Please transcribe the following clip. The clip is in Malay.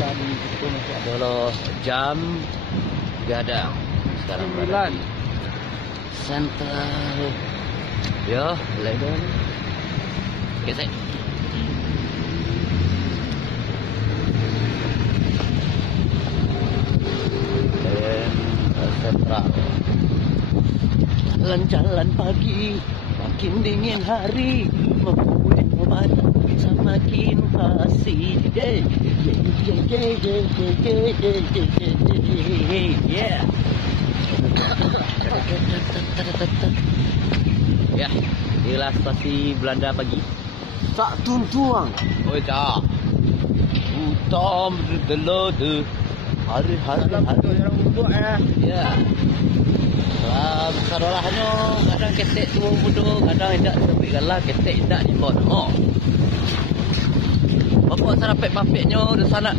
tadi itu masih ada. Kalau jam gadang sekarang 9. Central. Ya, lebar. Oke, saya. Sentral. Jalan-jalan pagi, makin dingin hari, membuat mata semakin fasih. Yeah. Ya, inilah stasi Belanda pagi. Tak tuntuang. Oh, tak. Utam delode. Hari-hari Orang duduk ya. Besar olahnya kadang ketek tu bodoh, kadang tidak sampai galah ketek tidak di bawah. Bapak sarapet papeknya dah sanak